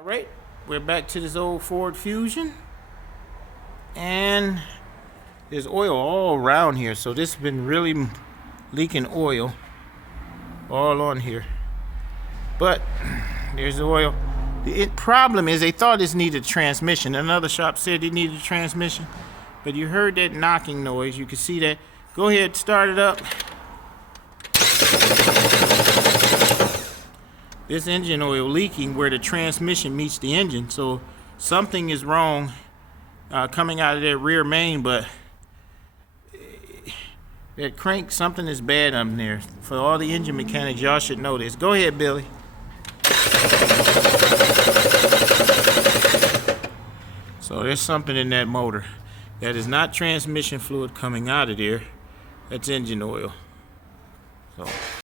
All right, we're back to this old Ford Fusion, and there's oil all around here, so this has been really leaking oil all on here. But there's the oil. The problem is they thought this needed a transmission. Another shop said it needed a transmission, but you heard that knocking noise. You can see that. Go ahead, start it up. This engine oil leaking where the transmission meets the engine, so something is wrong coming out of that rear main, but that crank, something is bad up there. For all the engine mechanics, y'all should know this. Go ahead, Billy. So there's something in that motor. That is not transmission fluid coming out of there. That's engine oil. So